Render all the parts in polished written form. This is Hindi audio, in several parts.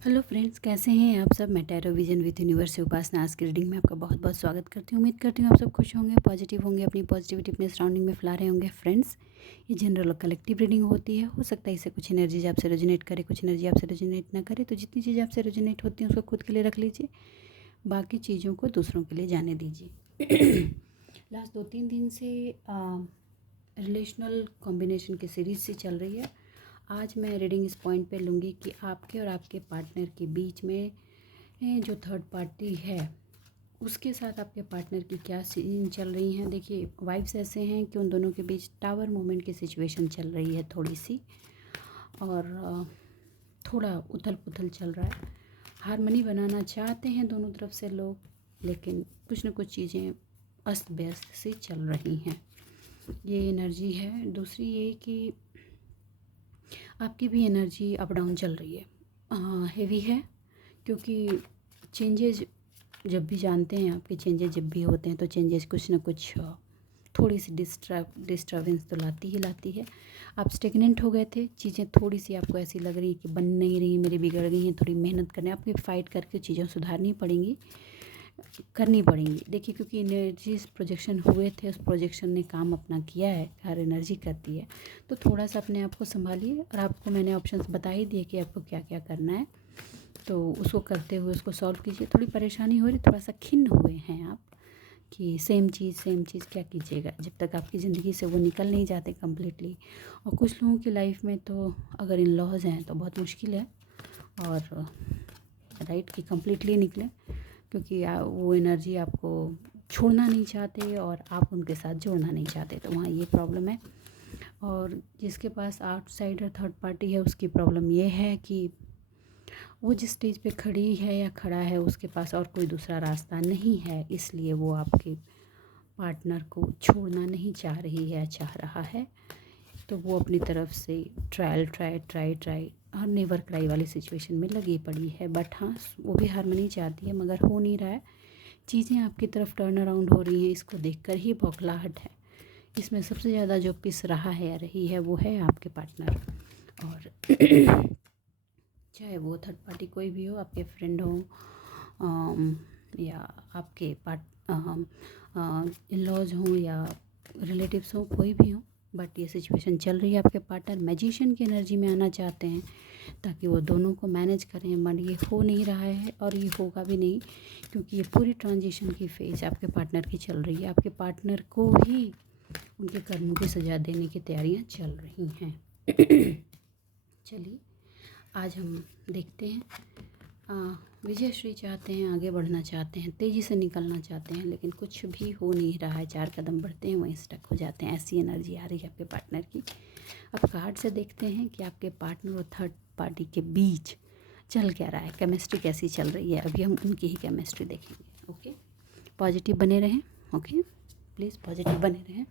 हेलो फ्रेंड्स, कैसे हैं आप सब। मैं टैरो विजन विद यूनिवर्स से उपासना आज की रीडिंग में आपका बहुत बहुत स्वागत करती हूँ। उम्मीद करती हूँ आप सब खुश होंगे, पॉजिटिव होंगे, अपनी पॉजिटिविटी अपने सराउंडिंग में फैला रहे होंगे। फ्रेंड्स, ये जनरल और कलेक्टिव रीडिंग होती है। हो सकता है इससे कुछ एनर्जीज आपसे रेजोनेट करे, कुछ एनर्जी आपसे रेजोनेट ना करे। तो जितनी चीज़ें आपसे रेजोनेट होती हैं उसको खुद के लिए रख लीजिए, बाकी चीज़ों को दूसरों के लिए जाने दीजिए। लास्ट 2-3 दिन से रिलेशनल कॉम्बिनेशन की सीरीज से चल रही है। आज मैं रीडिंग इस पॉइंट पे लूँगी कि आपके और आपके पार्टनर के बीच में जो थर्ड पार्टी है उसके साथ आपके पार्टनर की क्या सीन चल रही हैं। देखिए, वाइब्स ऐसे हैं कि उन दोनों के बीच टावर मोमेंट की सिचुएशन चल रही है थोड़ी सी, और थोड़ा उथल पुथल चल रहा है। हारमनी बनाना चाहते हैं दोनों तरफ से लोग, लेकिन कुछ ना कुछ चीज़ें अस्त व्यस्त सी चल रही हैं। ये एनर्जी है। दूसरी ये कि आपकी भी एनर्जी अप डाउन चल रही है, हेवी है, क्योंकि चेंजेस जब भी जानते हैं आपके चेंजेस जब भी होते हैं तो चेंजेस कुछ ना कुछ थोड़ी सी डिस्टर्बेंस तो लाती ही लाती है। आप स्टेगनेंट हो गए थे, चीज़ें थोड़ी सी आपको ऐसी लग रही है कि बन नहीं रही, मेरी बिगड़ गई हैं, थोड़ी मेहनत करने आपकी फ़ाइट करके चीज़ें सुधारनी पड़ेंगी, करनी पड़ेंगी। देखिए, क्योंकि एनर्जीज प्रोजेक्शन हुए थे, उस प्रोजेक्शन ने काम अपना किया है, हर एनर्जी करती है। तो थोड़ा सा अपने आप को संभालिए, और आपको मैंने ऑप्शंस बता ही दिए कि आपको क्या क्या करना है, तो उसको करते हुए उसको सॉल्व कीजिए। थोड़ी परेशानी हो रही, थोड़ा सा खिन्न हुए हैं आप कि सेम चीज़ क्या कीजिएगा जब तक आपकी ज़िंदगी से वो निकल नहीं जाते कम्प्लीटली। और कुछ लोगों की लाइफ में तो अगर इन लॉज हैं तो बहुत मुश्किल है, और राइट कि कम्प्लीटली निकले, क्योंकि वो एनर्जी आपको छोड़ना नहीं चाहते और आप उनके साथ जोड़ना नहीं चाहते, तो वहाँ ये प्रॉब्लम है। और जिसके पास आउटसाइडर थर्ड पार्टी है उसकी प्रॉब्लम ये है कि वो जिस स्टेज पे खड़ी है या खड़ा है उसके पास और कोई दूसरा रास्ता नहीं है, इसलिए वो आपके पार्टनर को छोड़ना नहीं चाह रही है, चाह रहा है। तो वो अपनी तरफ से ट्राई और नेवर क्राई वाली सिचुएशन में लगी पड़ी है। बट हाँ, वो भी हारमनी चाहती है मगर हो नहीं रहा है। चीज़ें आपकी तरफ टर्न अराउंड हो रही हैं, इसको देखकर ही बौखलाहट है। इसमें सबसे ज़्यादा जो पिस रहा है या रही है वो है आपके पार्टनर। और चाहे वो थर्ड पार्टी कोई भी हो, आपके फ्रेंड हो, या आपके इन लॉज हों या रिलेटिव्स हों, कोई भी हो, बट ये सिचुएशन चल रही है। आपके पार्टनर मैजिशियन की एनर्जी में आना चाहते हैं ताकि वो दोनों को मैनेज करें, बट ये हो नहीं रहा है और ये होगा भी नहीं, क्योंकि ये पूरी ट्रांजिशन की फेज आपके पार्टनर की चल रही है। आपके पार्टनर को ही उनके कर्मों की सज़ा देने की तैयारियां चल रही हैं। चलिए, आज हम देखते हैं। विजय श्री चाहते हैं, आगे बढ़ना चाहते हैं, तेज़ी से निकलना चाहते हैं, लेकिन कुछ भी हो नहीं रहा है। 4 कदम बढ़ते हैं वहीं स्टक हो जाते हैं, ऐसी एनर्जी आ रही है आपके पार्टनर की। अब कार्ड से देखते हैं कि आपके पार्टनर और थर्ड पार्टी के बीच चल क्या रहा है, केमिस्ट्री कैसी चल रही है। अभी हम उनकी ही केमिस्ट्री देखेंगे। ओके, पॉजिटिव बने रहें। ओके, प्लीज़ पॉजिटिव बने रहें।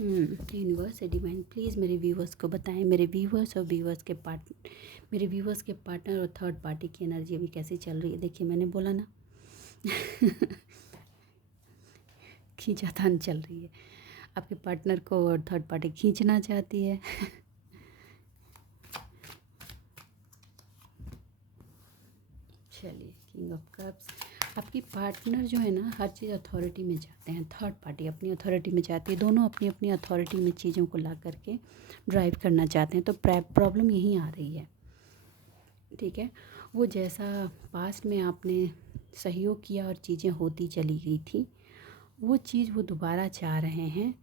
यूनिवर्स है डिवाइन, प्लीज़ मेरे व्यूवर्स को बताएं, मेरे व्यूवर्स और मेरे व्यूवर्स के पार्टनर और थर्ड पार्टी की एनर्जी अभी कैसी चल रही है। देखिए, मैंने बोला ना खींचातान चल रही है। आपके पार्टनर को और थर्ड पार्टी खींचना चाहती है। चलिए, किंग ऑफ कप्स। आपकी पार्टनर जो है ना, हर चीज़ अथॉरिटी में चाहते हैं। थर्ड पार्टी अपनी अथॉरिटी में चाहती है, दोनों अपनी अपनी अथॉरिटी में चीज़ों को ला करके ड्राइव करना चाहते हैं। तो प्रॉब्लम यहीं आ रही है, ठीक है। वो जैसा पास्ट में आपने सहयोग किया और चीज़ें होती चली गई थी, वो चीज़ वो दोबारा चाह रहे हैं,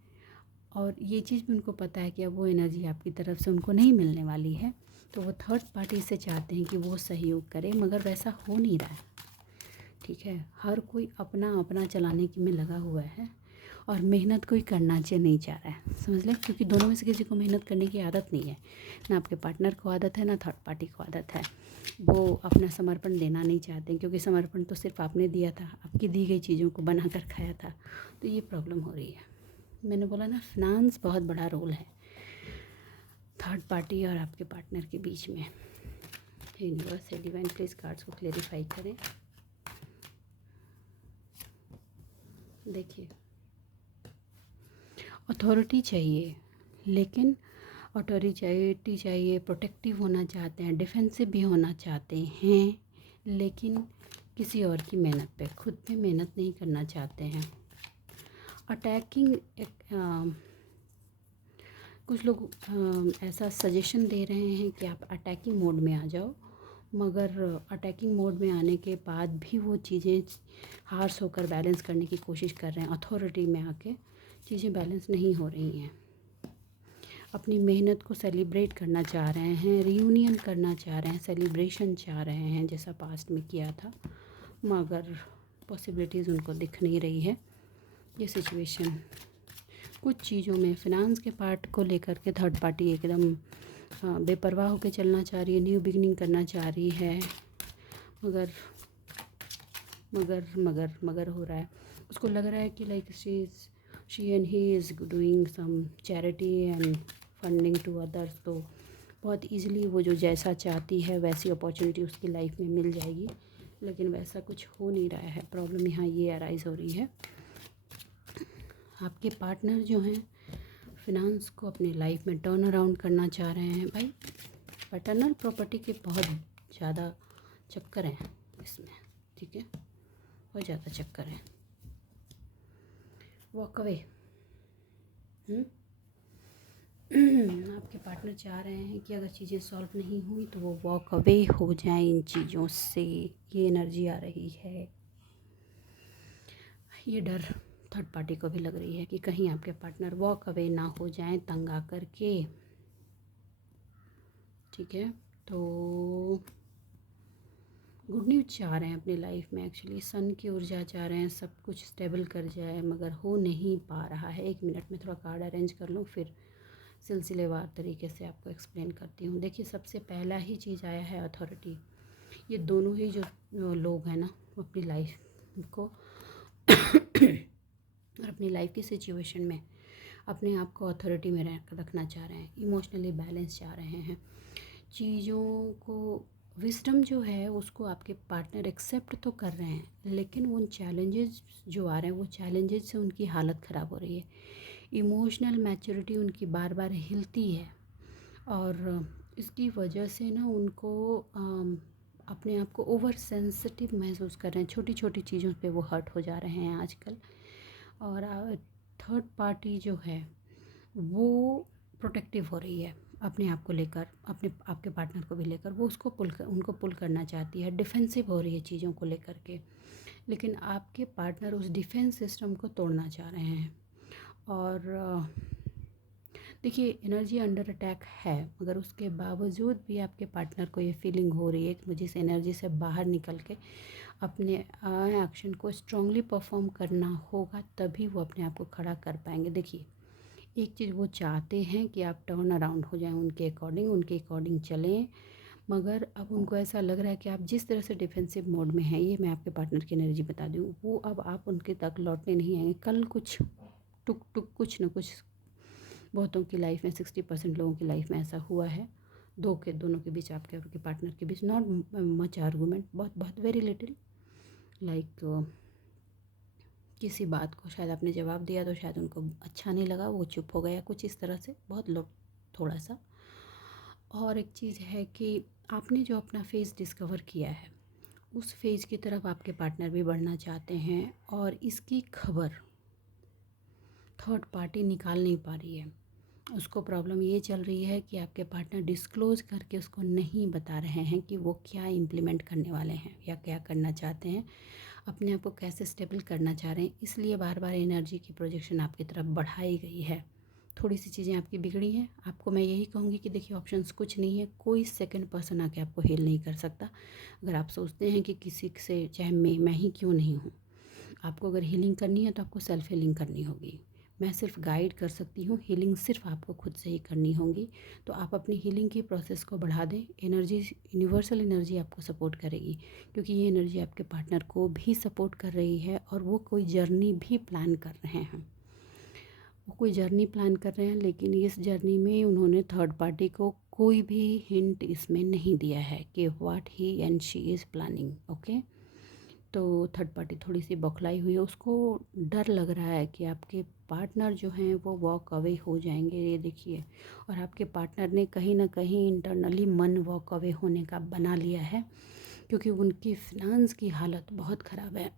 और ये चीज़ भी उनको पता है कि अब वो एनर्जी आपकी तरफ से उनको नहीं मिलने वाली है। तो वो थर्ड पार्टी से चाहते हैं कि वो सहयोग करे, मगर वैसा हो नहीं रहा है, ठीक है। हर कोई अपना अपना चलाने की में लगा हुआ है और मेहनत कोई करना नहीं चाह रहा है, समझ लें, क्योंकि दोनों में से किसी को मेहनत करने की आदत नहीं है। ना आपके पार्टनर को आदत है, ना थर्ड पार्टी को आदत है। वो अपना समर्पण देना नहीं चाहते, क्योंकि समर्पण तो सिर्फ आपने दिया था, आपकी दी गई चीज़ों को बना कर खाया था। तो ये प्रॉब्लम हो रही है। मैंने बोला ना, फिनांस बहुत बड़ा रोल है थर्ड पार्टी और आपके पार्टनर के बीच में। यूनिवर्स है डिवाइन, प्लीज़ कार्ड्स को क्लेरिफाई करें। देखिए, अथॉरिटी चाहिए, लेकिन अथॉरिटी चाहिए, प्रोटेक्टिव होना चाहते हैं, डिफेंसिव भी होना चाहते हैं, लेकिन किसी और की मेहनत पे, खुद पे मेहनत नहीं करना चाहते हैं। अटैकिंग कुछ लोग ऐसा सजेशन दे रहे हैं कि आप अटैकिंग मोड में आ जाओ, मगर अटैकिंग मोड में आने के बाद भी वो चीज़ें हार्श होकर बैलेंस करने की कोशिश कर रहे हैं। अथॉरिटी में आके चीज़ें बैलेंस नहीं हो रही हैं। अपनी मेहनत को सेलिब्रेट करना चाह रहे हैं, रियूनियन करना चाह रहे हैं, सेलिब्रेशन चाह रहे हैं जैसा पास्ट में किया था, मगर पॉसिबिलिटीज़ उनको दिख नहीं रही है। ये सिचुएशन कुछ चीज़ों में फिनांस के पार्ट को लेकर के थर्ड पार्टी एकदम बेपरवाह होकर चलना चाह रही है, न्यू बिगनिंग करना चाह रही है, मगर मगर मगर मगर हो रहा है। उसको लग रहा है कि like she and he is doing some charity and funding to others, तो बहुत इजीली वो जो जैसा चाहती है वैसी अपॉर्चुनिटी उसकी लाइफ में मिल जाएगी, लेकिन वैसा कुछ हो नहीं रहा है। प्रॉब्लम यहाँ ये अराइज़ हो रही है, आपके पार्टनर जो हैं फिनांस को अपनी लाइफ में टर्न अराउंड करना चाह रहे हैं। भाई पैटर्नल प्रॉपर्टी के बहुत ज़्यादा चक्कर हैं इसमें, ठीक है, बहुत ज़्यादा चक्कर हैं। वॉक अवे, आपके पार्टनर चाह रहे हैं कि अगर चीज़ें सॉल्व नहीं हुई तो वो वॉक अवे हो जाए इन चीज़ों से, ये एनर्जी आ रही है। ये डर थर्ड पार्टी को भी लग रही है कि कहीं आपके पार्टनर वॉक अवे ना हो जाएं तंग आ करके, ठीक है। तो गुड न्यूज़ चाह रहे हैं अपनी लाइफ में, एक्चुअली सन की ऊर्जा चाह रहे हैं, सब कुछ स्टेबल कर जाए, मगर हो नहीं पा रहा है। 1 मिनट में थोड़ा कार्ड अरेंज कर लूँ, फिर सिलसिलेवार तरीके से आपको एक्सप्लेन करती हूँ। देखिए, सबसे पहला ही चीज़ आया है अथॉरिटी। ये दोनों ही जो लोग हैं ना, वो अपनी लाइफ को और अपनी लाइफ की सिचुएशन में अपने आप को अथॉरिटी में रखना चाह रहे हैं, इमोशनली बैलेंस चाह रहे हैं। चीज़ों को विजडम जो है उसको आपके पार्टनर एक्सेप्ट तो कर रहे हैं, लेकिन उन चैलेंजेस जो आ रहे हैं वो चैलेंजेस से उनकी हालत ख़राब हो रही है। इमोशनल मैच्योरिटी उनकी बार बार हिलती है, और इसकी वजह से ना उनको अपने आप को ओवर सेंसिटिव महसूस कर रहे हैं। छोटी छोटी चीज़ों पे वो हर्ट हो जा रहे हैं आजकल। और थर्ड पार्टी जो है वो प्रोटेक्टिव हो रही है अपने आप को लेकर, अपने आपके पार्टनर को भी लेकर, वो उनको पुल करना चाहती है, डिफेंसिव हो रही है चीज़ों को लेकर के, लेकिन आपके पार्टनर उस डिफेंस सिस्टम को तोड़ना चाह रहे हैं। और देखिए, एनर्जी अंडर अटैक है, मगर उसके बावजूद भी आपके पार्टनर को ये फीलिंग हो रही है कि मुझे इस एनर्जी से बाहर निकल के अपने एक्शन को स्ट्रांगली परफॉर्म करना होगा, तभी वो अपने आप को खड़ा कर पाएंगे। देखिए, एक चीज़ वो चाहते हैं कि आप टर्न अराउंड हो जाएं, उनके अकॉर्डिंग चलें, मगर अब उनको ऐसा लग रहा है कि आप जिस तरह से डिफेंसिव मोड में हैं, ये मैं आपके पार्टनर की एनर्जी बता दूँ, वो अब आप उनके तक लौटने नहीं आएंगे। कल कुछ टुक टुक कुछ न कुछ बहुतों की लाइफ में, 60% लोगों की लाइफ में ऐसा हुआ है, दोनों के बीच, आपके और आपके पार्टनर के बीच, नॉट मच आर्गूमेंट, बहुत बहुत वेरी लिटिल, लाइक किसी बात को शायद आपने जवाब दिया तो शायद उनको अच्छा नहीं लगा, वो चुप हो गया, कुछ इस तरह से, बहुत लोग थोड़ा सा। और एक चीज़ है कि आपने जो अपना फेज़ डिस्कवर किया है, उस फेज़ की तरफ आपके पार्टनर भी बढ़ना चाहते हैं, और इसकी खबर थर्ड पार्टी निकाल नहीं पा रही है। उसको प्रॉब्लम ये चल रही है कि आपके पार्टनर डिस्क्लोज़ करके उसको नहीं बता रहे हैं कि वो क्या इम्प्लीमेंट करने वाले हैं या क्या करना चाहते हैं, अपने आप को कैसे स्टेबल करना चाह रहे हैं। इसलिए बार बार एनर्जी की प्रोजेक्शन आपकी तरफ बढ़ाई गई है। थोड़ी सी चीज़ें आपकी बिगड़ी हैं। आपको मैं यही कहूँगी कि देखिए, ऑप्शंस कुछ नहीं है, कोई सेकंड पर्सन आके आपको हील नहीं कर सकता। अगर आप सोचते हैं कि किसी से, चाहे मैं ही क्यों नहीं हूँ, आपको अगर हीलिंग करनी है तो आपको सेल्फ हीलिंग करनी होगी। मैं सिर्फ गाइड कर सकती हूँ, हीलिंग सिर्फ आपको खुद से ही करनी होगी। तो आप अपनी हीलिंग की प्रोसेस को बढ़ा दें, एनर्जी, यूनिवर्सल एनर्जी आपको सपोर्ट करेगी, क्योंकि ये एनर्जी आपके पार्टनर को भी सपोर्ट कर रही है, और वो कोई जर्नी भी प्लान कर रहे हैं। लेकिन इस जर्नी में उन्होंने थर्ड पार्टी को कोई भी हिंट इसमें नहीं दिया है कि what he and she is planning. Okay, तो थर्ड पार्टी थोड़ी सी बौखलाई हुई है, उसको डर लग रहा है कि आपके पार्टनर जो हैं वो वॉक अवे हो जाएंगे, ये देखिए। और आपके पार्टनर ने कहीं ना कहीं इंटरनली मन वॉक अवे होने का बना लिया है, क्योंकि उनकी फिनांस की हालत बहुत ख़राब है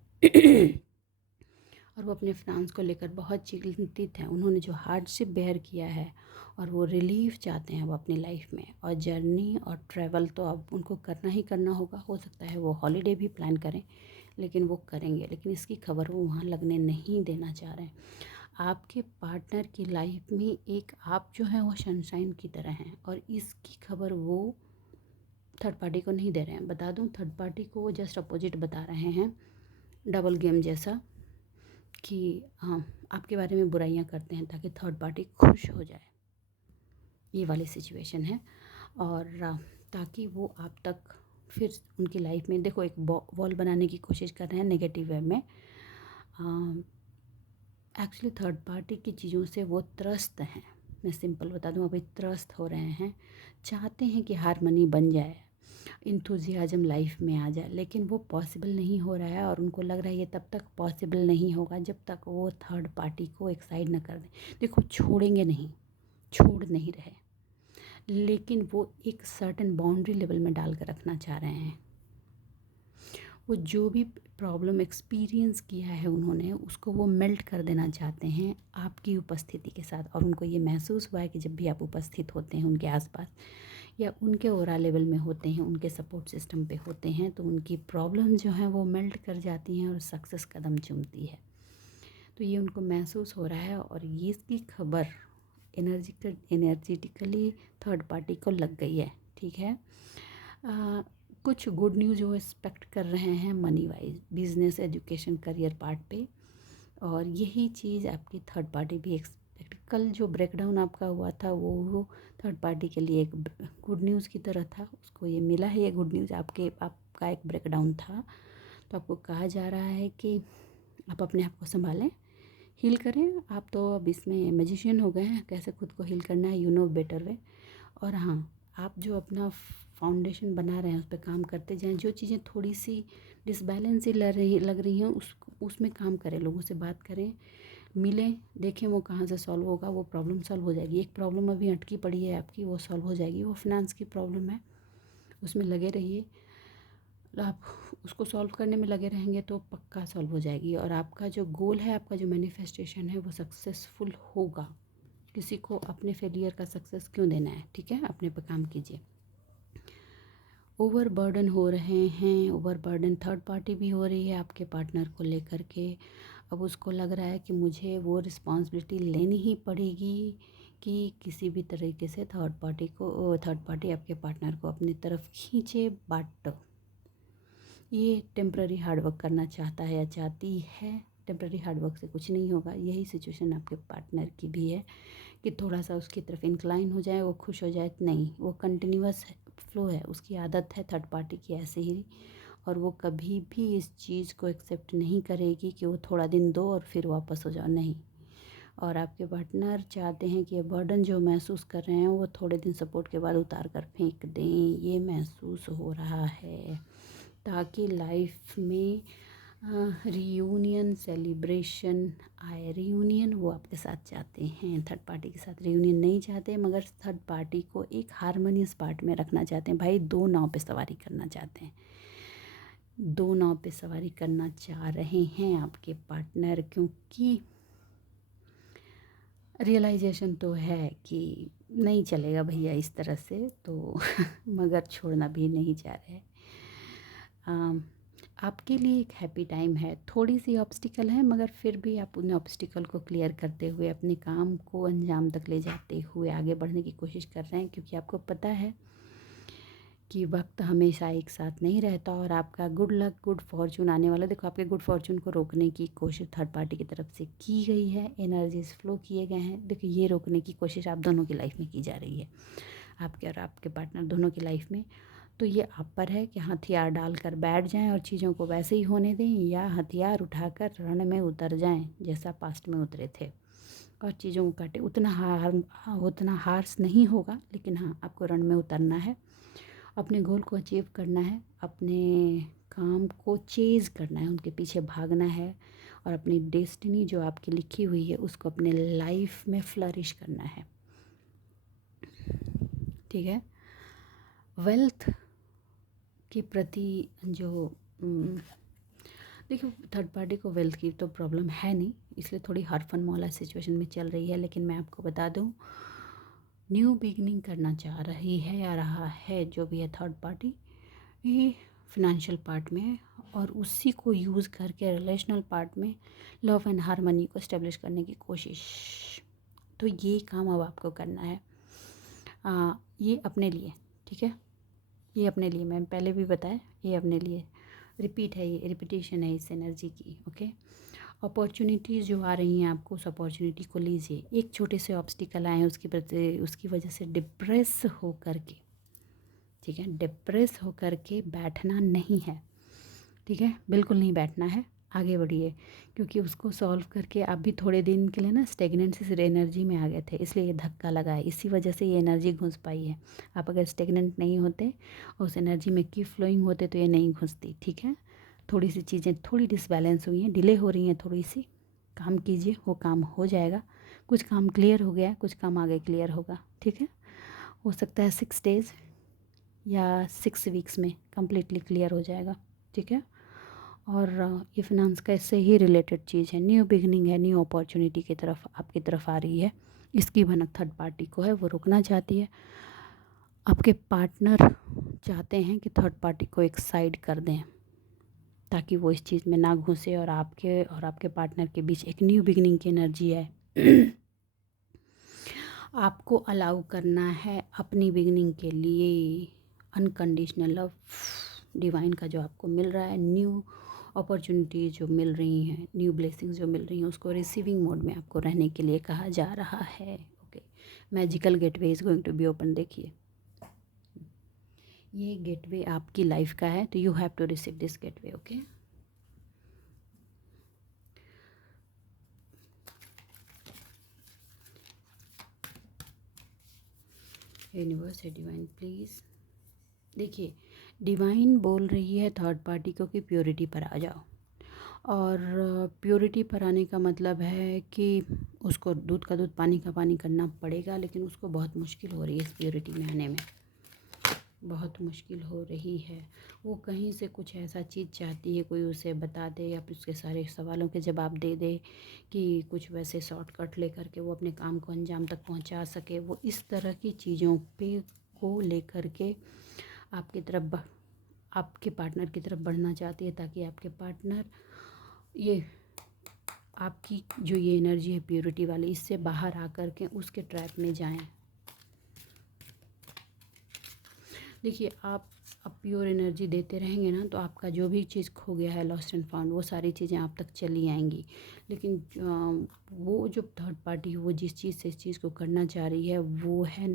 और वो अपने फिनांस को लेकर बहुत चिंतित हैं। उन्होंने जो हार्डशिप बेयर किया है और वो रिलीफ चाहते हैं वो अपनी लाइफ में, और जर्नी और ट्रैवल तो अब उनको करना ही करना होगा। हो सकता है वो हॉलीडे भी प्लान करें, लेकिन वो करेंगे, लेकिन इसकी खबर वो वहाँ लगने नहीं देना चाह रहे हैं। आपके पार्टनर की लाइफ में एक आप जो हैं वो सनशाइन की तरह हैं, और इसकी खबर वो थर्ड पार्टी को नहीं दे रहे हैं। बता दूं, थर्ड पार्टी को वो जस्ट अपोजिट बता रहे हैं, डबल गेम जैसा, कि हाँ आपके बारे में बुराइयां करते हैं ताकि थर्ड पार्टी खुश हो जाए, ये वाली सिचुएशन है। और ताकि वो आप तक फिर उनकी लाइफ में, देखो, एक वॉल बनाने की कोशिश कर रहे हैं नेगेटिव वे में। एक्चुअली थर्ड पार्टी की चीज़ों से वो त्रस्त हैं, मैं सिंपल बता दूं, अभी त्रस्त हो रहे हैं। चाहते हैं कि हारमनी बन जाए, इंथुजियाज़म लाइफ में आ जाए, लेकिन वो पॉसिबल नहीं हो रहा है। और उनको लग रहा है ये तब तक पॉसिबल नहीं होगा जब तक वो थर्ड पार्टी को एक साइड न कर दें। देखो, छोड़ेंगे नहीं, छोड़ नहीं रहे, लेकिन वो एक सर्टेन बाउंड्री लेवल में डाल कर रखना चाह रहे हैं। वो जो भी प्रॉब्लम एक्सपीरियंस किया है उन्होंने, उसको वो मेल्ट कर देना चाहते हैं आपकी उपस्थिति के साथ। और उनको ये महसूस हुआ है कि जब भी आप उपस्थित होते हैं उनके आसपास, या उनके ओरा लेवल में होते हैं, उनके सपोर्ट सिस्टम पे होते हैं, तो उनकी प्रॉब्लम जो है वो मेल्ट कर जाती हैं और सक्सेस कदम चूमती है। तो ये उनको महसूस हो रहा है, और ये इसकी खबर एनर्जेटिकली थर्ड पार्टी को लग गई है। ठीक है, कुछ गुड न्यूज़ वो एक्सपेक्ट कर रहे हैं money wise, business, education, career part पे। और यही चीज़ आपकी थर्ड पार्टी भी एक्सपेक्ट, कल जो ब्रेकडाउन आपका हुआ था वो थर्ड पार्टी के लिए एक गुड न्यूज़ की तरह था। उसको ये मिला है, ये गुड न्यूज़, आपका एक ब्रेकडाउन था, तो आपको कहा जा रहा है कि आप अपने आप को संभालें, हील करें। आप तो अब इसमें मैजिशियन हो गए हैं, कैसे खुद को हील करना है, यू नो बेटर वे। और हाँ, आप जो अपना फाउंडेशन बना रहे हैं उस पर काम करते जाएं। जो चीज़ें थोड़ी सी डिसबैलेंस सी लग रही हैं, उसमें काम करें, लोगों से बात करें, मिलें, देखें वो कहाँ से सॉल्व होगा। वो प्रॉब्लम सॉल्व हो जाएगी। एक प्रॉब्लम अभी अटकी पड़ी है आपकी, वो सॉल्व हो जाएगी। वो फिनांस की प्रॉब्लम है, उसमें लगे रहिए। आप उसको सॉल्व करने में लगे रहेंगे तो पक्का सॉल्व हो जाएगी। और आपका जो गोल है, आपका जो मैनिफेस्टेशन है, वो सक्सेसफुल होगा। किसी को अपने फेलियर का सक्सेस क्यों देना है? ठीक है, अपने पे काम कीजिए। ओवर बर्डन हो रहे हैं, ओवर बर्डन थर्ड पार्टी भी हो रही है आपके पार्टनर को लेकर के। अब उसको लग रहा है कि मुझे वो रिस्पॉन्सिबिलिटी लेनी ही पड़ेगी कि किसी भी तरीके से थर्ड पार्टी आपके पार्टनर को अपनी तरफ खींचे। बट ये टेम्प्ररी हार्डवर्क करना चाहता है या चाहती है। टेम्प्ररी हार्डवर्क से कुछ नहीं होगा। यही सिचुएशन आपके पार्टनर की भी है कि थोड़ा सा उसकी तरफ इंक्लाइन हो जाए, वो खुश हो जाए। नहीं, वो कंटिन्यूअस फ्लो है, उसकी आदत है थर्ड पार्टी की ऐसे ही। और वो कभी भी इस चीज़ को एक्सेप्ट नहीं करेगी कि वो थोड़ा दिन दो और फिर वापस हो जाओ, नहीं। और आपके पार्टनर चाहते हैं कि ये बर्डन जो महसूस कर रहे हैं वो थोड़े दिन सपोर्ट के बाद उतार कर फेंक दें। ये महसूस हो रहा है, ताकि लाइफ में रियूनियन, सेलिब्रेशन आए। रियूनियन वो आपके साथ चाहते हैं, थर्ड पार्टी के साथ रियूनियन नहीं चाहते, मगर थर्ड पार्टी को एक हारमोनियस पार्ट में रखना चाहते हैं। भाई, दो नाव पे सवारी करना चाहते हैं, दो नाव पे सवारी करना चाह रहे हैं आपके पार्टनर, क्योंकि रियलाइजेशन तो है कि नहीं चलेगा भैया इस तरह से, तो मगर छोड़ना भी नहीं चाह रहे। आपके लिए एक हैप्पी टाइम है। थोड़ी सी ऑब्स्टिकल है, मगर फिर भी आप उन ऑब्स्टिकल को क्लियर करते हुए अपने काम को अंजाम तक ले जाते हुए आगे बढ़ने की कोशिश कर रहे हैं, क्योंकि आपको पता है कि वक्त हमेशा एक साथ नहीं रहता। और आपका गुड लक, गुड फॉर्चून आने वाला, देखो, आपके गुड फॉर्चून को रोकने की कोशिश थर्ड पार्टी की तरफ से की गई है, एनर्जीज फ्लो किए गए हैं। देखो, ये रोकने की कोशिश आप दोनों की लाइफ में की जा रही है, आपके और आपके पार्टनर दोनों की लाइफ में। तो ये आप पर है कि हथियार डालकर बैठ जाएं और चीज़ों को वैसे ही होने दें, या हथियार उठाकर रण में उतर जाएं जैसा पास्ट में उतरे थे, और चीज़ों को काटे। उतना हार्श नहीं होगा, लेकिन हाँ, आपको रण में उतरना है, अपने गोल को अचीव करना है, अपने काम को चेज़ करना है, उनके पीछे भागना है और अपनी डेस्टिनी जो आपकी लिखी हुई है उसको अपने लाइफ में फ्लरिश करना है। ठीक है। वेल्थ के प्रति जो देखिए, थर्ड पार्टी को वेल्थ की तो प्रॉब्लम है नहीं, इसलिए थोड़ी हरफन मौला सिचुएशन में चल रही है। लेकिन मैं आपको बता दूं, न्यू बिगनिंग करना चाह रही है या रहा है जो भी है थर्ड पार्टी, ये फिनेंशियल पार्ट में, और उसी को यूज़ करके रिलेशनल पार्ट में लव एंड हारमनी को इस्टेब्लिश करने की कोशिश। तो ये काम अब आपको करना है, ये अपने लिए। ठीक है, ये अपने लिए, मैं पहले भी बताया, ये अपने लिए रिपीट है, ये रिपीटेशन है इस एनर्जी की। ओके, अपॉर्चुनिटीज़ जो आ रही हैं आपको, उस अपॉर्चुनिटी को लीजिए। एक छोटे से ऑब्स्टिकल आए हैं उसकी वजह से डिप्रेस हो करके, ठीक है, डिप्रेस हो करके बैठना नहीं है। ठीक है, बिल्कुल नहीं बैठना है, आगे बढ़िए, क्योंकि उसको सॉल्व करके आप भी थोड़े दिन के लिए ना स्टेगनेंट एनर्जी में आ गए थे, इसलिए ये धक्का लगा है, इसी वजह से ये एनर्जी घुस पाई है। आप अगर स्टेगनेंट नहीं होते, उस एनर्जी में कीप फ्लोइंग होते, तो ये नहीं घुसती। ठीक है, थोड़ी सी चीज़ें थोड़ी डिसबैलेंस हुई हैं, डिले हो रही हैं थोड़ी सी, काम कीजिए, वो काम हो जाएगा। कुछ काम क्लियर हो गया है, कुछ काम आगे क्लियर होगा। ठीक है, हो सकता है 6 डेज़ या 6 वीक्स में कम्प्लीटली क्लियर हो जाएगा। ठीक है, और ये फिनांस का इससे ही रिलेटेड चीज़ है, न्यू बिगनिंग है, न्यू अपॉर्चुनिटी की तरफ आपकी तरफ आ रही है। इसकी भनक थर्ड पार्टी को है, वो रुकना चाहती है। आपके पार्टनर चाहते हैं कि थर्ड पार्टी को एक साइड कर दें, ताकि वो इस चीज़ में ना घुसे और आपके पार्टनर के बीच एक न्यू बिगनिंग की एनर्जी है। आपको अलाउ करना है अपनी बिगनिंग के लिए अनकंडीशनल लव डिवाइन का जो आपको मिल रहा है, न्यू अपॉर्चुनिटी जो मिल रही हैं, न्यू ब्लेसिंग्स जो मिल रही हैं, उसको रिसीविंग मोड में आपको रहने के लिए कहा जा रहा है। Okay, magical gateway is going to be open. देखिए, ये गेटवे आपकी लाइफ का है, तो you have to receive this gateway. Okay, universe है डिवाइन प्लीज़। देखिए, डिवाइन बोल रही है थर्ड पार्टी को कि प्योरिटी पर आ जाओ, और प्योरिटी पर आने का मतलब है कि उसको दूध का दूध पानी का पानी करना पड़ेगा, लेकिन उसको बहुत मुश्किल हो रही है इस प्योरिटी में आने में, बहुत मुश्किल हो रही है। वो कहीं से कुछ ऐसा चीज़ चाहती है, कोई उसे बता दे या फिर उसके सारे सवालों के जवाब दे दे, कि कुछ वैसे शॉर्टकट लेकर के वो अपने काम को अंजाम तक पहुंचा सके। वो इस तरह की चीज़ों पे को लेकर के आपके पार्टनर की तरफ बढ़ना चाहती है, ताकि आपके पार्टनर ये आपकी जो ये एनर्जी है प्योरिटी वाली, इससे बाहर आकर के उसके ट्रैप में जाएं। देखिए, आप अब प्योर एनर्जी देते रहेंगे ना, तो आपका जो भी चीज़ खो गया है, लॉस्ट एंड फाउंड, वो सारी चीज़ें आप तक चली आएंगी। लेकिन वो जो थर्ड पार्टी है, वो जिस चीज़ से इस चीज़ को करना चाह रही है, वो है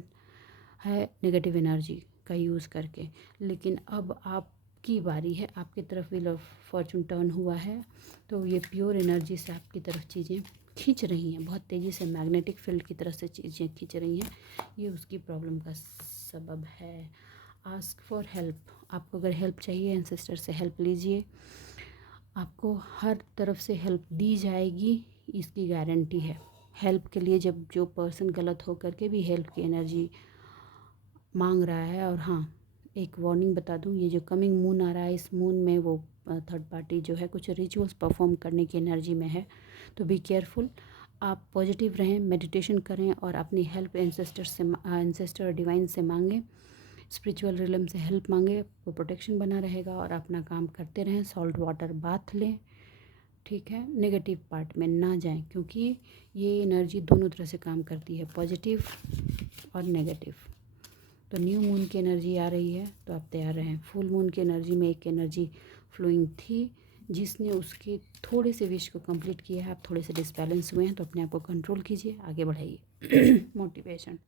नेगेटिव एनर्जी का यूज़ करके। लेकिन अब आपकी बारी है, आपकी तरफ व्हील ऑफ फॉर्चून टर्न हुआ है, तो ये प्योर एनर्जी से आपकी तरफ चीज़ें खींच रही हैं, बहुत तेज़ी से मैग्नेटिक फील्ड की तरह से चीज़ें खींच रही हैं। ये उसकी प्रॉब्लम का सबब है। आस्क फॉर हेल्प, आपको अगर हेल्प चाहिए, एंसेस्टर से हेल्प लीजिए, आपको हर तरफ से हेल्प दी जाएगी, इसकी गारंटी है। हेल्प के लिए जब जो पर्सन गलत हो करके भी हेल्प की एनर्जी मांग रहा है, और हाँ, एक वार्निंग बता दूं, ये जो कमिंग मून आ रहा है, इस मून में वो थर्ड पार्टी जो है कुछ रिचुअल्स परफॉर्म करने की एनर्जी में है, तो बी केयरफुल। आप पॉजिटिव रहें, मेडिटेशन करें और अपनी हेल्प एंसेस्टर और डिवाइन से मांगें, स्पिरिचुअल रिलम से हेल्प मांगे, वो प्रोटेक्शन बना रहेगा। और अपना काम करते रहें, सॉल्ट वाटर बाथ लें, ठीक है, नेगेटिव पार्ट में ना जाएं, क्योंकि ये एनर्जी दोनों तरह से काम करती है, पॉजिटिव और नेगेटिव। तो न्यू मून की एनर्जी आ रही है, तो आप तैयार रहें। फुल मून की एनर्जी में एक एनर्जी फ्लोइंग थी, जिसने उसके थोड़े से विश को कंप्लीट किया है। आप थोड़े से डिसबैलेंस हुए हैं, तो अपने आप को कंट्रोल कीजिए, आगे बढ़ाइए। मोटिवेशन,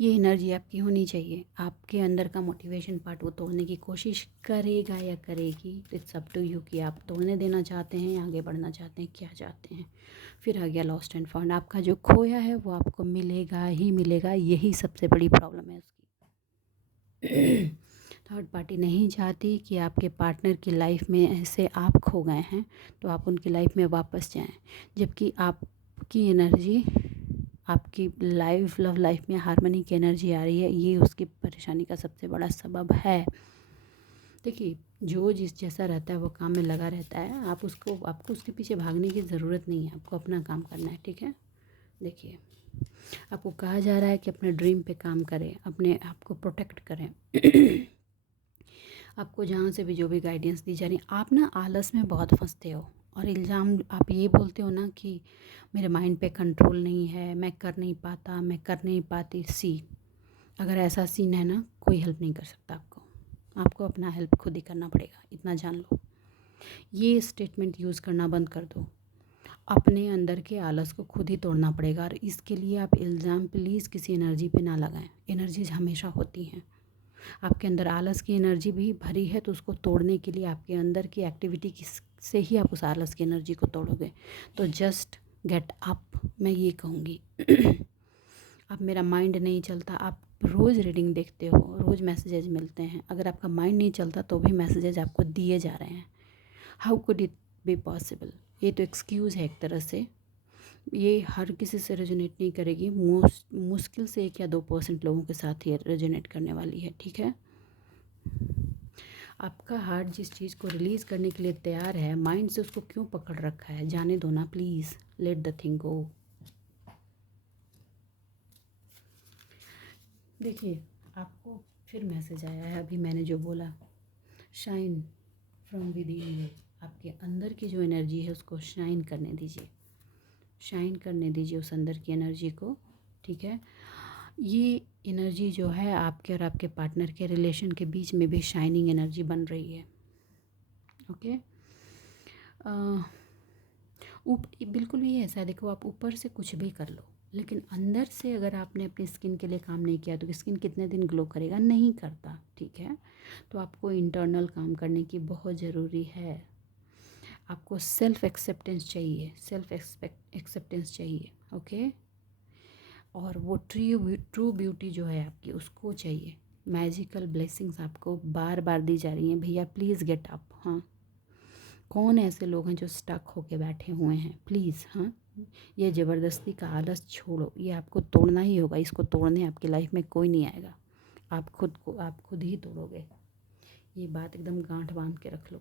ये एनर्जी आपकी होनी चाहिए। आपके अंदर का मोटिवेशन पार्ट वो तोड़ने की कोशिश करेगा या करेगी, इट्स अप टू यू कि आप तोड़ने देना चाहते हैं या आगे बढ़ना चाहते हैं, क्या चाहते हैं। फिर आ गया लॉस्ट एंड फाउंड, आपका जो खोया है वो आपको मिलेगा ही मिलेगा, यही सबसे बड़ी प्रॉब्लम है उसकी। थर्ड पार्टी नहीं चाहती कि आपके पार्टनर की लाइफ में ऐसे आप खो गए हैं तो आप उनकी लाइफ में वापस जाएं, जबकि आपकी एनर्जी, आपकी लव लाइफ में हार्मनी की एनर्जी आ रही है। ये उसकी परेशानी का सबसे बड़ा सबब है। देखिए, जो जिस जैसा रहता है वो काम में लगा रहता है। आपको उसके पीछे भागने की ज़रूरत नहीं है, आपको अपना काम करना है, ठीक है। देखिए, आपको कहा जा रहा है कि अपने ड्रीम पे काम करें, अपने आप को प्रोटेक्ट करें। आपको जहाँ से भी जो भी गाइडेंस दी जा रही है, आप ना आलस में बहुत फंसते हो और इल्ज़ाम आप ये बोलते हो ना कि मेरे माइंड पे कंट्रोल नहीं है, मैं कर नहीं पाता, मैं कर नहीं पाती। अगर ऐसा सीन है ना, कोई हेल्प नहीं कर सकता आपको अपना हेल्प खुद ही करना पड़ेगा, इतना जान लो। ये स्टेटमेंट यूज़ करना बंद कर दो। अपने अंदर के आलस को खुद ही तोड़ना पड़ेगा और इसके लिए आप इल्ज़ाम प्लीज़ किसी एनर्जी पे ना लगाएं। एनर्जीज हमेशा होती हैं। आपके अंदर आलस की एनर्जी भी भरी है तो उसको तोड़ने के लिए आपके अंदर की एक्टिविटी से ही आप उस आलस की एनर्जी को तोड़ोगे। तो जस्ट गेट अप, मैं ये कहूँगी। अब मेरा माइंड नहीं चलता, आप रोज़ रीडिंग देखते हो, रोज़ मैसेजेज मिलते हैं, अगर आपका माइंड नहीं चलता तो भी मैसेजेज आपको दिए जा रहे हैं। How could it be possible? ये तो एक्सक्यूज़ है एक तरह से। ये हर किसी से रेजोनेट नहीं करेगी, मुश्किल से 1 या 2% लोगों के साथ ये रेजोनेट करने वाली है, ठीक है। आपका हार्ट जिस चीज़ को रिलीज़ करने के लिए तैयार है, माइंड से उसको क्यों पकड़ रखा है? जाने दो ना please, let the thing go. देखिए, आपको फिर मैसेज आया है, अभी मैंने जो बोला, shine from with in you. आपके अंदर की जो एनर्जी है उसको शाइन करने दीजिए, शाइन करने दीजिए उस अंदर की एनर्जी को, ठीक है। ये एनर्जी जो है आपके और आपके पार्टनर के रिलेशन के बीच में भी शाइनिंग एनर्जी बन रही है, ओके। बिल्कुल भी ऐसा है, देखो आप ऊपर से कुछ भी कर लो लेकिन अंदर से अगर आपने अपनी स्किन के लिए काम नहीं किया तो स्किन कितने दिन ग्लो करेगा? नहीं करता, ठीक है। तो आपको इंटरनल काम करने की बहुत ज़रूरी है। आपको सेल्फ एक्सेप्टेंस चाहिए, सेल्फ एक्सेप्टेंस चाहिए, ओके। और वो ट्रू ब्यूटी जो है आपकी, उसको चाहिए। मैजिकल ब्लेसिंग्स आपको बार बार दी जा रही हैं, भैया प्लीज़ गेट अप। हाँ, कौन ऐसे लोग हैं जो स्टक होके बैठे हुए हैं? प्लीज़, हाँ, ये ज़बरदस्ती का आलस छोड़ो, ये आपको तोड़ना ही होगा। इसको तोड़ने आपकी लाइफ में कोई नहीं आएगा, आप खुद ही तोड़ोगे। ये बात एकदम गांठ बांध के रख लो।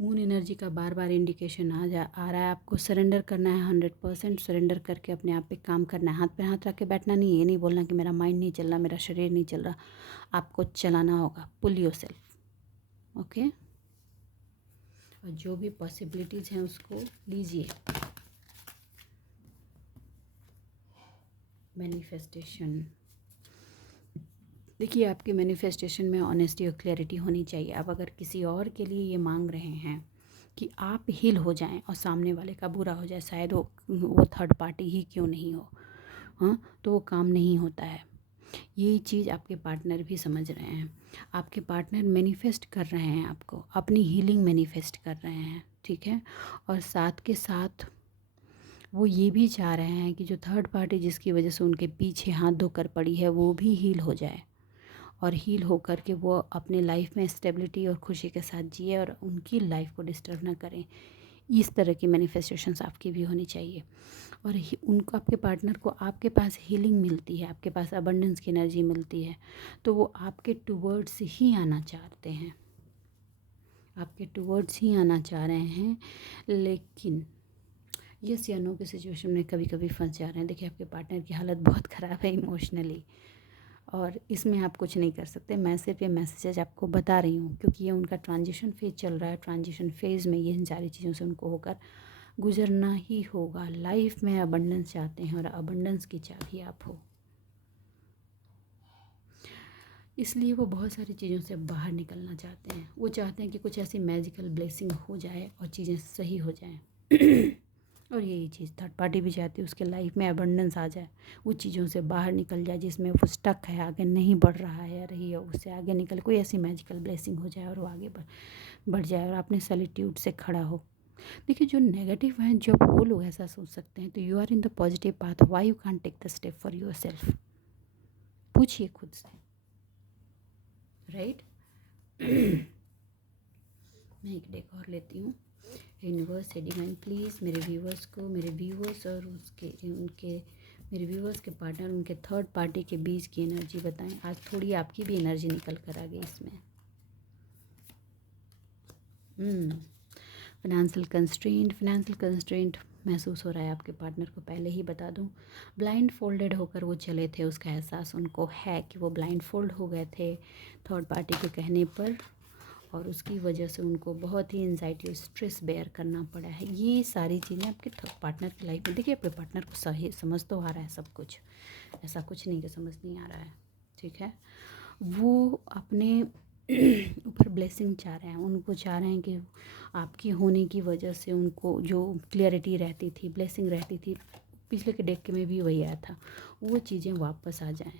मून एनर्जी का बार बार इंडिकेशन आ रहा है, आपको सरेंडर करना है, 100% सरेंडर करके अपने आप पे काम करना है। हाथ पे हाथ रख के बैठना नहीं है, ये नहीं बोलना कि मेरा माइंड नहीं चल रहा, मेरा शरीर नहीं चल रहा। आपको चलाना होगा, पुल योरसेल्फ, ओके। और जो भी पॉसिबिलिटीज़ हैं उसको लीजिए। मैनिफेस्टेशन, देखिए, आपके मैनिफेस्टेशन में ऑनेस्टी और क्लैरिटी होनी चाहिए। आप अगर किसी और के लिए ये मांग रहे हैं कि आप हील हो जाएं और सामने वाले का बुरा हो जाए, शायद वो थर्ड पार्टी ही क्यों नहीं हो, हाँ, तो वो काम नहीं होता है। यही चीज़ आपके पार्टनर भी समझ रहे हैं। आपके पार्टनर मैनिफेस्ट कर रहे हैं, आपको अपनी हीलिंग मैनिफेस्ट कर रहे हैं, ठीक है। और साथ के साथ वो ये भी चाह रहे हैं कि जो थर्ड पार्टी जिसकी वजह से उनके पीछे हाथ धोकर पड़ी है वो भी हील हो जाए और हील हो कर के वो अपने लाइफ में स्टेबिलिटी और खुशी के साथ जिए और उनकी लाइफ को डिस्टर्ब ना करें। इस तरह की मैनिफेस्टेशंस आपकी भी होनी चाहिए। और उनको, आपके पार्टनर को आपके पास हीलिंग मिलती है, आपके पास अबंडेंस की एनर्जी मिलती है, तो वो आपके टूवर्ड्स ही आना चाहते हैं, आपके टूवर्ड्स ही आना चाह रहे हैं। लेकिन यस या नो की सिचुएशन में कभी कभी फंस जा रहे हैं। देखिए, आपके पार्टनर की हालत बहुत ख़राब है इमोशनली, और इसमें आप कुछ नहीं कर सकते। मैं सिर्फ ये मैसेज आपको बता रही हूँ क्योंकि ये उनका ट्रांजिशन फेज़ चल रहा है। ट्रांजिशन फेज़ में ये इन सारी चीज़ों से उनको होकर गुजरना ही होगा। लाइफ में अबंडेंस चाहते हैं और अबंडेंस की चाबी आप हो, इसलिए वो बहुत सारी चीज़ों से बाहर निकलना चाहते हैं। वो चाहते हैं कि कुछ ऐसी मैजिकल ब्लेसिंग हो जाए और चीज़ें सही हो जाएं। और यही चीज़ थर्ड पार्टी भी चाहती है, उसके लाइफ में अबंडेंस आ जाए, वो चीज़ों से बाहर निकल जाए जिसमें वो स्टक है, आगे नहीं बढ़ रहा है, रही है, उससे आगे निकल, कोई ऐसी मैजिकल ब्लेसिंग हो जाए और वो आगे बढ़ जाए और अपने सॉलिट्यूड से खड़ा हो। देखिए, जो नेगेटिव हैं, जब वो लोग ऐसा सोच सकते हैं तो you are in the positive path, why you can't take the step for yourself? पूछिए खुद से, राइट। मैं एक डेक और लेती हूँ। यूनिवर्स है डिवाइन, प्लीज़ मेरे व्यूवर्स को, मेरे व्यूवर्स और मेरे व्यूवर्स के पार्टनर, उनके थर्ड पार्टी के बीच की एनर्जी बताएं। आज थोड़ी आपकी भी एनर्जी निकल कर आ गई इसमें। फाइनेंशियल कंस्ट्रेंट महसूस हो रहा है आपके पार्टनर को। पहले ही बता दूं, ब्लाइंड फोल्डेड होकर वो चले थे, उसका एहसास उनको है कि वो ब्लाइंड फोल्ड हो गए थे थर्ड पार्टी के कहने पर, और उसकी वजह से उनको बहुत ही एंजाइटी और स्ट्रेस बेयर करना पड़ा है। ये सारी चीज़ें आपके पार्टनर की लाइफ में, देखिए आपके पार्टनर को सही समझ तो आ रहा है सब कुछ, ऐसा कुछ नहीं कि समझ नहीं आ रहा है, ठीक है। वो अपने ऊपर ब्लेसिंग चाह रहे हैं, उनको चाह रहे हैं कि आपकी होने की वजह से उनको जो क्लियरिटी रहती थी, ब्लेसिंग रहती थी, पिछले के डेक में भी वही आया था, वो चीज़ें वापस आ जाएं।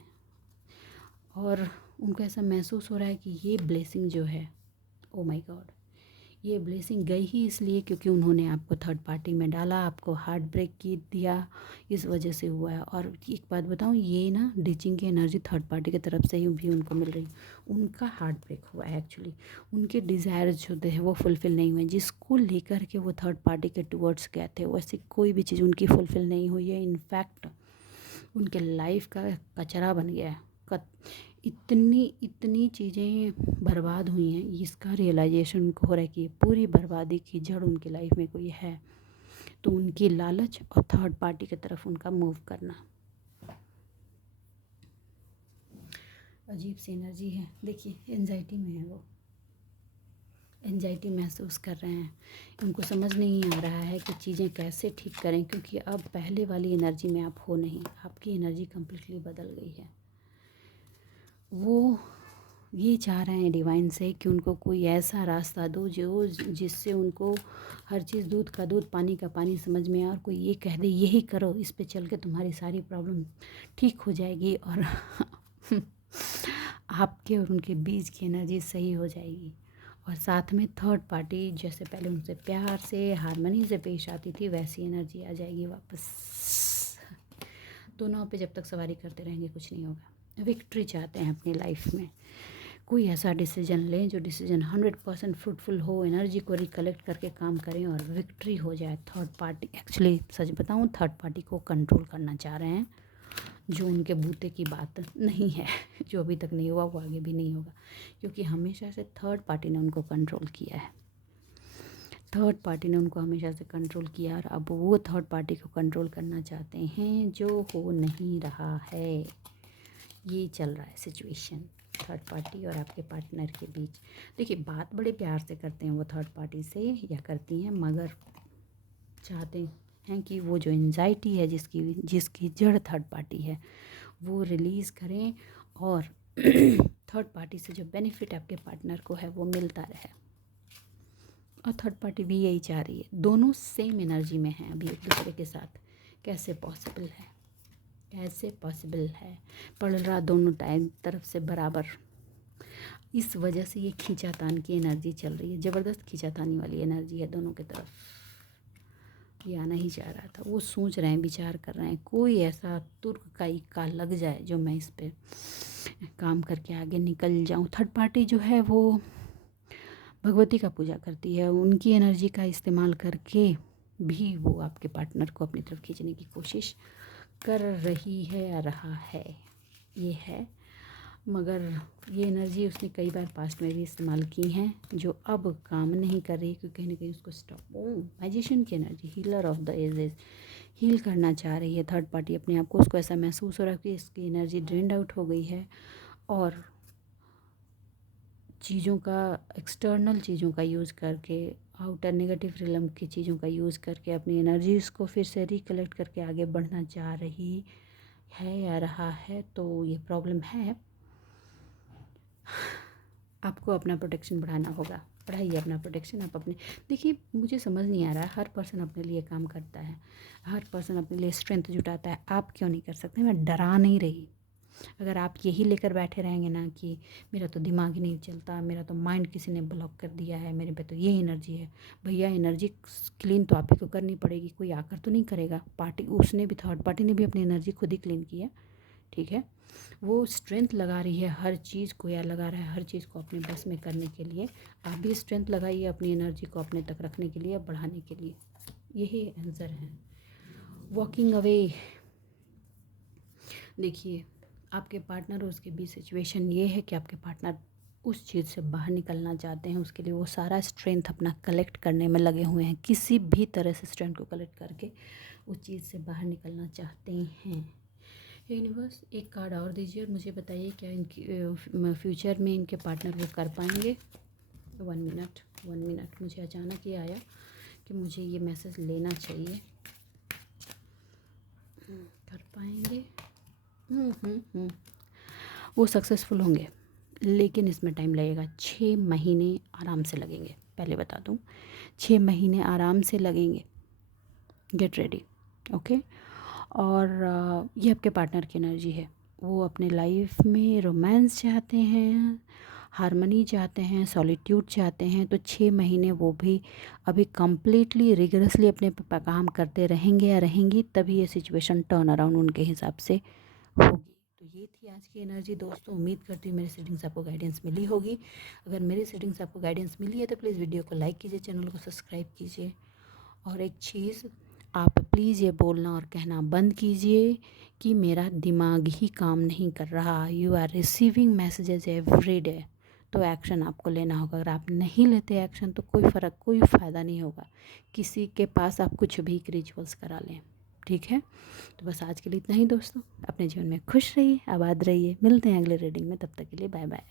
और उनको ऐसा महसूस हो रहा है कि ये ब्लेसिंग जो है, ओ माय गॉड, ये ब्लेसिंग गई ही इसलिए क्योंकि उन्होंने आपको थर्ड पार्टी में डाला, आपको हार्ट ब्रेक की दिया, इस वजह से हुआ है। और एक बात बताऊं, ये ना डीचिंग की एनर्जी थर्ड पार्टी की तरफ से ही भी उनको मिल रही, उनका हार्ट ब्रेक हुआ है एक्चुअली, उनके डिज़ायर्स जो थे वो फुलफ़िल नहीं हुए, जिसको लेकर के वो थर्ड पार्टी के टुवर्ड्स गए थे, वैसी कोई भी चीज़ उनकी फुलफ़िल नहीं हुई है। इनफैक्ट उनके लाइफ का कचरा बन गया है। इतनी चीज़ें बर्बाद हुई हैं, इसका रियलाइजेशन उनको हो रहा है कि पूरी बर्बादी की जड़ उनकी लाइफ में कोई है, तो उनकी लालच और थर्ड पार्टी की तरफ उनका मूव करना। अजीब सी एनर्जी है, देखिए एंजाइटी में है वो, एंजाइटी महसूस कर रहे हैं, उनको समझ नहीं आ रहा है कि चीज़ें कैसे ठीक करें, क्योंकि अब पहले वाली एनर्जी में आप हो नहीं, आपकी एनर्जी कम्प्लीटली बदल गई है। वो ये चाह रहे हैं डिवाइन से कि उनको कोई ऐसा रास्ता दो जो जिससे उनको हर चीज़ दूध का दूध पानी का पानी समझ में आए, और कोई ये कह दे यही करो, इस पे चल के तुम्हारी सारी प्रॉब्लम ठीक हो जाएगी और आपके और उनके बीच की एनर्जी सही हो जाएगी। और साथ में थर्ड पार्टी जैसे पहले उनसे प्यार से हारमोनी से पेश आती थी, वैसी एनर्जी आ जाएगी वापस। दोनों पे जब तक सवारी करते रहेंगे कुछ नहीं होगा। विक्ट्री चाहते हैं अपनी लाइफ में, कोई ऐसा डिसीजन लें जो डिसीजन 100% फ्रूटफुल हो, एनर्जी को रिकलेक्ट करके काम करें और विक्ट्री हो जाए। थर्ड पार्टी एक्चुअली सच बताऊं, थर्ड पार्टी को कंट्रोल करना चाह रहे हैं, जो उनके बूते की बात नहीं है, जो अभी तक नहीं हुआ वो आगे भी नहीं होगा, क्योंकि हमेशा से थर्ड पार्टी ने उनको कंट्रोल किया है, थर्ड पार्टी ने उनको हमेशा से कंट्रोल किया, और अब वो थर्ड पार्टी को कंट्रोल करना चाहते हैं, जो हो नहीं रहा है। ये चल रहा है सिचुएशन थर्ड पार्टी और आपके पार्टनर के बीच। देखिए बात बड़े प्यार से करते हैं वो थर्ड पार्टी से, या करती हैं, मगर चाहते हैं कि वो जो एंजाइटी है जिसकी जड़ थर्ड पार्टी है वो रिलीज़ करें, और थर्ड पार्टी से जो बेनिफिट आपके पार्टनर को है वो मिलता रहे। और थर्ड पार्टी भी यही चाह रही है, दोनों सेम एनर्जी में हैं अभी एक दूसरे के साथ। कैसे पॉसिबल है, कैसे पॉसिबल है, पड़ रहा दोनों टाइम तरफ से बराबर। इस वजह से ये खींचातान की एनर्जी चल रही है, ज़बरदस्त खींचातानी वाली एनर्जी है दोनों की तरफ। ये आना ही चाह रहा था, वो सोच रहे हैं, विचार कर रहे हैं, कोई ऐसा तुर्क का इक्का लग जाए जो मैं इस पे काम करके आगे निकल जाऊं। थर्ड पार्टी जो है वो भगवती का पूजा करती है, उनकी एनर्जी का इस्तेमाल करके भी वो आपके पार्टनर को अपनी तरफ खींचने की कोशिश कर रही है या रहा है, ये है। मगर ये एनर्जी उसने कई बार पास्ट में भी इस्तेमाल की हैं, जो अब काम नहीं कर रही, क्योंकि कहीं ना कहीं उसको स्टॉप। मैजिशियन की energy, healer of the ages, heal करना चाह रही है थर्ड पार्टी अपने आप को। उसको ऐसा महसूस हो रहा है कि इसकी एनर्जी ड्रेन्ड आउट हो गई है, और चीज़ों का, एक्सटर्नल चीज़ों का यूज़ करके, आउटर नेगेटिव रिलम की चीज़ों का यूज़ करके अपनी एनर्जीज़ को फिर से रिकलेक्ट करके आगे बढ़ना चाह रही है या रहा है। तो ये प्रॉब्लम है, आपको अपना प्रोटेक्शन बढ़ाना होगा, बढ़ाइए अपना प्रोटेक्शन आप अपने। देखिए मुझे समझ नहीं आ रहा है, हर पर्सन अपने लिए काम करता है, हर पर्सन अपने लिए स्ट्रेंथ जुटाता है, आप क्यों नहीं कर सकते। मैं डरा नहीं रही, अगर आप यही लेकर बैठे रहेंगे ना कि मेरा तो दिमाग ही नहीं चलता, मेरा तो माइंड किसी ने ब्लॉक कर दिया है, मेरे पे तो ये एनर्जी है, भैया एनर्जी क्लीन तो आप ही को करनी पड़ेगी, कोई आकर तो नहीं करेगा। पार्टी उसने भी, थर्ड पार्टी ने भी अपनी एनर्जी खुद ही क्लीन की है, ठीक है। वो स्ट्रेंथ लगा रही है हर चीज़ को, या लगा रहा है हर चीज़ को अपने बस में करने के लिए। आप भी स्ट्रेंथ लगाइए अपनी एनर्जी को अपने तक रखने के लिए, बढ़ाने के लिए। यही आंसर है। वॉकिंग अवे, देखिए आपके पार्टनर और उसके बीच सिचुएशन ये है कि आपके पार्टनर उस चीज़ से बाहर निकलना चाहते हैं। उसके लिए वो सारा स्ट्रेंथ अपना कलेक्ट करने में लगे हुए हैं, किसी भी तरह से स्ट्रेंथ को कलेक्ट करके उस चीज़ से बाहर निकलना चाहते हैं। यूनिवर्स, एक कार्ड और दीजिए और मुझे बताइए क्या इनकी फ्यूचर में इनके पार्टनर वो कर पाएंगे। 1 मिनट, मुझे अचानक ये आया कि मुझे ये मैसेज लेना चाहिए। कर पाएंगे। वो सक्सेसफुल होंगे, लेकिन इसमें टाइम लगेगा। 6 महीने आराम से लगेंगे, पहले बता दूँ, 6 महीने आराम से लगेंगे। Get ready, okay. और ये आपके पार्टनर की एनर्जी है। वो अपने लाइफ में रोमांस चाहते हैं, हारमनी चाहते हैं, सॉलिट्यूड चाहते हैं। तो 6 महीने वो भी अभी कम्प्लीटली रिगरसली अपने पे काम करते रहेंगे या रहेंगी, तभी ये सिचुएशन टर्न अराउंड उनके हिसाब से होगी। तो ये थी आज की एनर्जी दोस्तों। उम्मीद करती हूँ मेरी रीडिंग्स आपको गाइडेंस मिली होगी। अगर मेरी रीडिंग्स आपको गाइडेंस मिली है तो प्लीज़ वीडियो को लाइक कीजिए, चैनल को सब्सक्राइब कीजिए। और एक चीज़, आप प्लीज़ ये बोलना और कहना बंद कीजिए कि मेरा दिमाग ही काम नहीं कर रहा। You are receiving messages every day, तो एक्शन आपको लेना होगा। अगर आप नहीं लेते एक्शन तो कोई फ़ायदा नहीं होगा। किसी के पास आप कुछ भी रिचुअल्स करा लें, ठीक है। तो बस आज के लिए इतना ही दोस्तों। अपने जीवन में खुश रहिए, आबाद रहिए। मिलते हैं अगले रीडिंग में, तब तक के लिए बाय बाय।